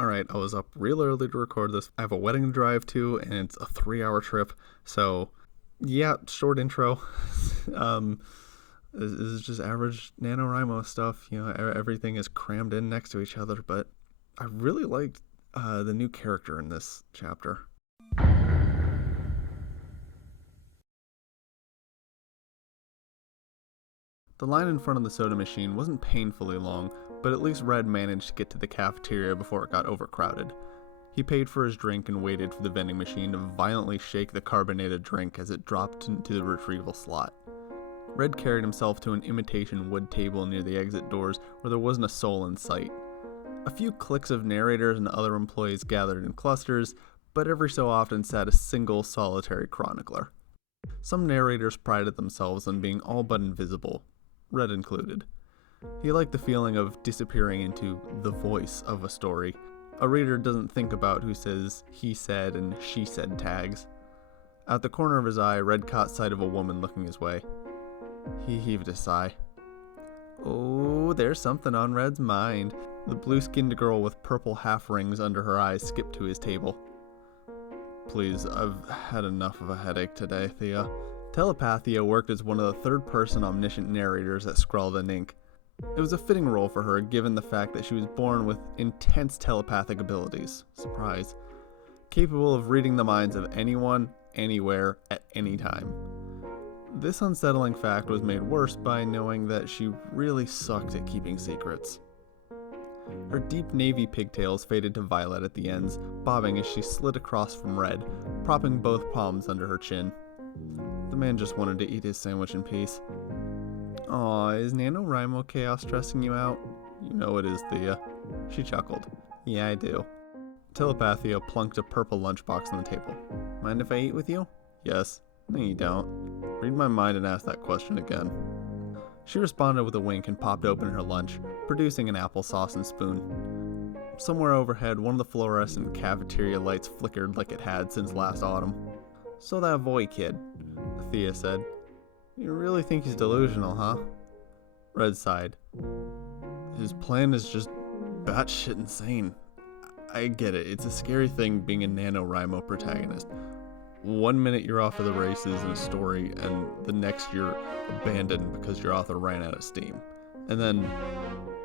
Alright, I was up real early to record this. I have a wedding to drive to, and it's a 3-hour trip. So, yeah, short intro. This is just average NaNoWriMo stuff. Everything is crammed in next to each other, but I really liked the new character in this chapter. The line in front of the soda machine wasn't painfully long, but at least Red managed to get to the cafeteria before it got overcrowded. He paid for his drink and waited for the vending machine to violently shake the carbonated drink as it dropped into the retrieval slot. Red carried himself to an imitation wood table near the exit doors where there wasn't a soul in sight. A few cliques of narrators and other employees gathered in clusters, but every so often sat a single solitary chronicler. Some narrators prided themselves on being all but invisible, Red included. He liked the feeling of disappearing into the voice of a story. A reader doesn't think about who says he said and she said tags. Out the corner of his eye, Red caught sight of a woman looking his way. He heaved a sigh. Oh, there's something on Red's mind. The blue-skinned girl with purple half rings under her eyes skipped to his table. Please, I've had enough of a headache today, Thea. Telepathia worked as one of the third-person omniscient narrators at Scrawled in Ink. It was a fitting role for her, given the fact that she was born with intense telepathic abilities. Surprise. Capable of reading the minds of anyone, anywhere, at any time. This unsettling fact was made worse by knowing that she really sucked at keeping secrets. Her deep navy pigtails faded to violet at the ends, bobbing as she slid across from Red, propping both palms under her chin. The man just wanted to eat his sandwich in peace. Aw, is NaNoWriMo chaos stressing you out? You know it is, Thea. She chuckled. Yeah, I do. Telepathia plunked a purple lunchbox on the table. Mind if I eat with you? Yes. No, you don't. Read my mind and ask that question again. She responded with a wink and popped open her lunch, producing an applesauce and spoon. Somewhere overhead, one of the fluorescent cafeteria lights flickered like it had since last autumn. So that boy kid, Thea said. You really think he's delusional, huh? Red sighed. His plan is just batshit insane. I get it, it's a scary thing being a NaNoWriMo protagonist. 1 minute you're off to the races in a story, and the next you're abandoned because your author ran out of steam. And then,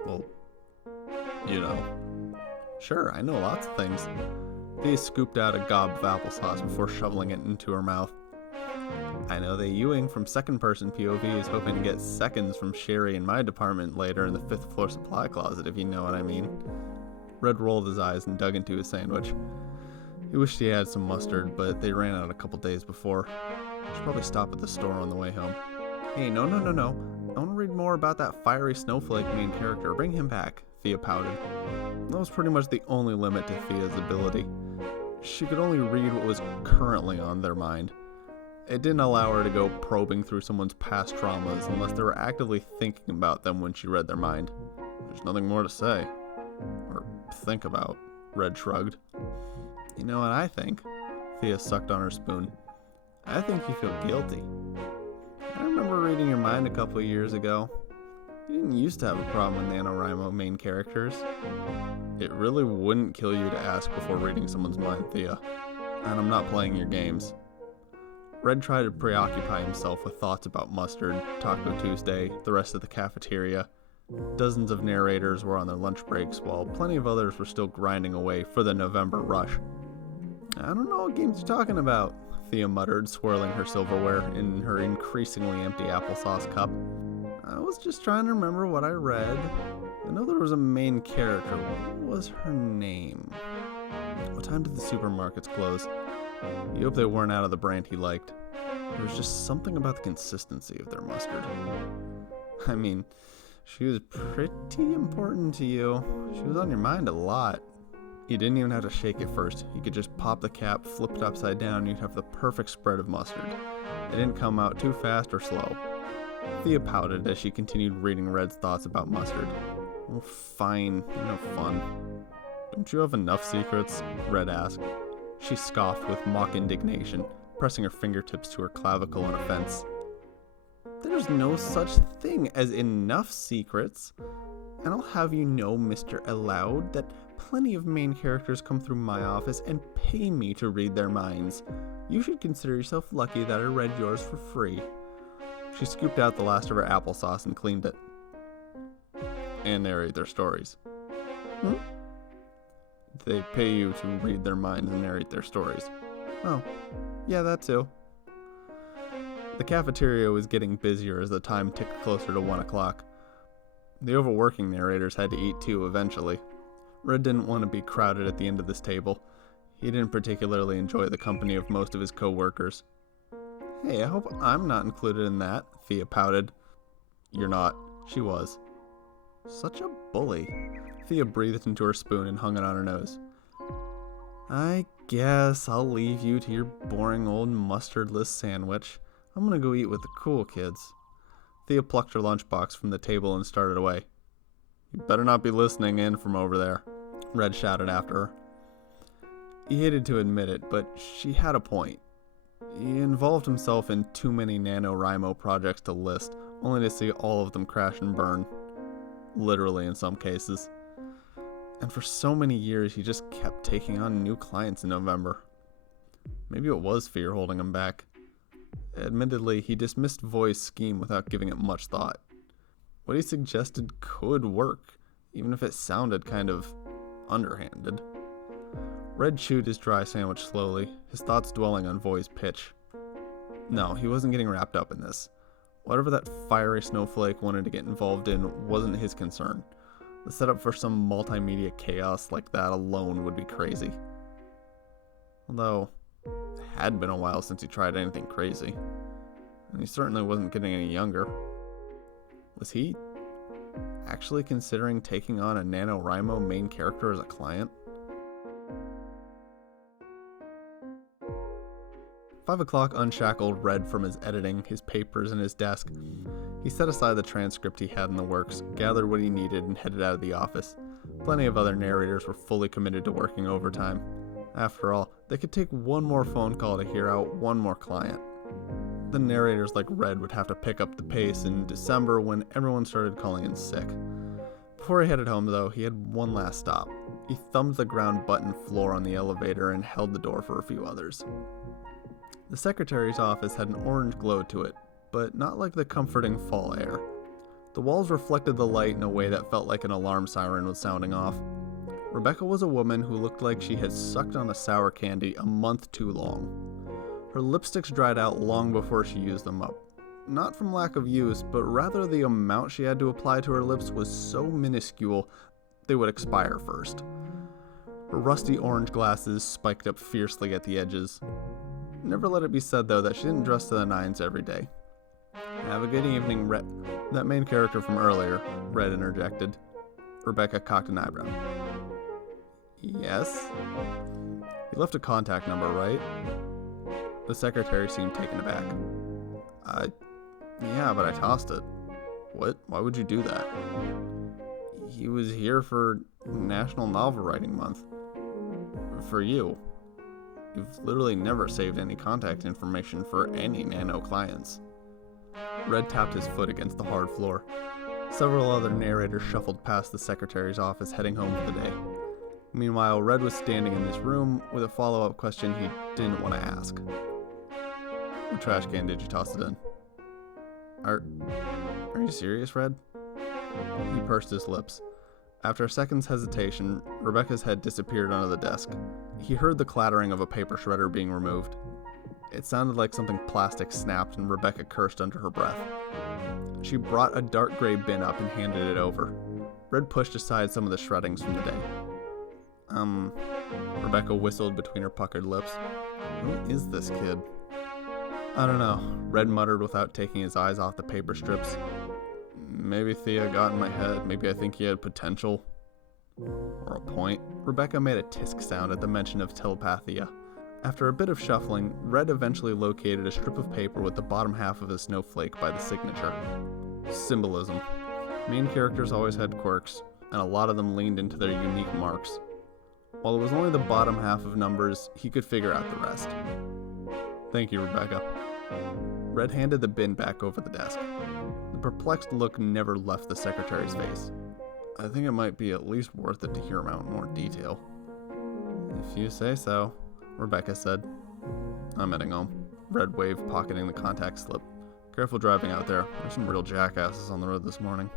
well, you know. Sure, I know lots of things. Thea scooped out a gob of applesauce before shoveling it into her mouth. I know that Ewing from second person POV is hoping to get seconds from Sherry in my department later in the 5th floor supply closet, if you know what I mean. Red rolled his eyes and dug into his sandwich. He wished he had some mustard, but they ran out a couple days before. Should probably stop at the store on the way home. Hey, no. I want to read more about that fiery snowflake main character. Bring him back, Thea pouted. That was pretty much the only limit to Thea's ability. She could only read what was currently on their mind. It didn't allow her to go probing through someone's past traumas unless they were actively thinking about them when she read their mind. There's nothing more to say. Or think about, Red shrugged. You know what I think? Thea sucked on her spoon. I think you feel guilty. I remember reading your mind a couple of years ago. You didn't used to have a problem with NaNoWriMo main characters. It really wouldn't kill you to ask before reading someone's mind, Thea. And I'm not playing your games. Red tried to preoccupy himself with thoughts about mustard, Taco Tuesday, the rest of the cafeteria. Dozens of narrators were on their lunch breaks, while plenty of others were still grinding away for the November rush. I don't know what games you're talking about, Thea muttered, swirling her silverware in her increasingly empty applesauce cup. I was just trying to remember what I read. I know there was a main character. What was her name? What time did the supermarkets close? He hoped they weren't out of the brand he liked. There was just something about the consistency of their mustard. I mean, she was pretty important to you. She was on your mind a lot. You didn't even have to shake it first. You could just pop the cap, flip it upside down, and you'd have the perfect spread of mustard. It didn't come out too fast or slow. Thea pouted as she continued reading Red's thoughts about mustard. Oh, fine. You're no fun. Don't you have enough secrets? Red asked. She scoffed with mock indignation, pressing her fingertips to her clavicle in offense. There's no such thing as enough secrets. And I'll have you know, Mr. Aloud, that plenty of main characters come through my office and pay me to read their minds. You should consider yourself lucky that I read yours for free. She scooped out the last of her applesauce and cleaned it. And narrate their stories. They pay you to read their minds and narrate their stories. Oh, yeah, that too. The cafeteria was getting busier as the time ticked closer to 1 o'clock. The overworking narrators had to eat too eventually. Red didn't want to be crowded at the end of this table. He didn't particularly enjoy the company of most of his co-workers. Hey, I hope I'm not included in that, Thea pouted. You're not. She was. Such a bully. Thea breathed into her spoon and hung it on her nose. I guess I'll leave you to your boring old mustardless sandwich. I'm gonna go eat with the cool kids. Thea plucked her lunchbox from the table and started away. You better not be listening in from over there, Red shouted after her. He hated to admit it, but she had a point. He involved himself in too many NaNoWriMo projects to list, only to see all of them crash and burn. Literally in some cases. And for so many years, he just kept taking on new clients in November. Maybe it was fear holding him back. Admittedly, he dismissed Voi's scheme without giving it much thought. What he suggested could work, even if it sounded kind of underhanded. Red chewed his dry sandwich slowly, his thoughts dwelling on Voi's pitch. No, he wasn't getting wrapped up in this. Whatever that fiery snowflake wanted to get involved in wasn't his concern. The setup for some multimedia chaos like that alone would be crazy. Although, it had been a while since he tried anything crazy. And he certainly wasn't getting any younger. Was he actually considering taking on a NaNoWriMo main character as a client? 5 o'clock unshackled Red from his editing, his papers, and his desk. He set aside the transcript he had in the works, gathered what he needed, and headed out of the office. Plenty of other narrators were fully committed to working overtime. After all, they could take one more phone call to hear out one more client. The narrators like Red would have to pick up the pace in December when everyone started calling in sick. Before he headed home, though, he had one last stop. He thumbed the ground button floor on the elevator and held the door for a few others. The secretary's office had an orange glow to it, but not like the comforting fall air. The walls reflected the light in a way that felt like an alarm siren was sounding off. Rebecca was a woman who looked like she had sucked on a sour candy a month too long. Her lipsticks dried out long before she used them up. Not from lack of use, but rather the amount she had to apply to her lips was so minuscule they would expire first. Her rusty orange glasses spiked up fiercely at the edges. Never let it be said, though, that she didn't dress to the nines every day. Have a good evening, Red. That main character from earlier, Red interjected. Rebecca cocked an eyebrow. Yes? You left a contact number, right? The secretary seemed taken aback. Yeah, but I tossed it. What? Why would you do that? He was here for National Novel Writing Month. For you. You've literally never saved any contact information for any Nano clients. Red tapped his foot against the hard floor. Several other narrators shuffled past the secretary's office, heading home for the day. Meanwhile, Red was standing in this room with a follow-up question he didn't want to ask. What trash can did you toss it in? Are you serious, Red? He pursed his lips. After a second's hesitation, Rebecca's head disappeared under the desk. He heard the clattering of a paper shredder being removed. It sounded like something plastic snapped, and Rebecca cursed under her breath. She brought a dark gray bin up and handed it over. Red pushed aside some of the shreddings from the day. Rebecca whistled between her puckered lips. Who is this kid? I don't know, Red muttered without taking his eyes off the paper strips. Maybe Thea got in my head. Maybe I think he had potential. Or a point. Rebecca made a tisk sound at the mention of Telepathia. After a bit of shuffling, Red eventually located a strip of paper with the bottom half of a snowflake by the signature. Symbolism. Main characters always had quirks, and a lot of them leaned into their unique marks. While it was only the bottom half of numbers, he could figure out the rest. Thank you, Rebecca. Red handed the bin back over the desk. The perplexed look never left the secretary's face. I think it might be at least worth it to hear him out in more detail. If you say so, Rebecca said. I'm heading home. Red waved, pocketing the contact slip. Careful driving out there. There's some real jackasses on the road this morning.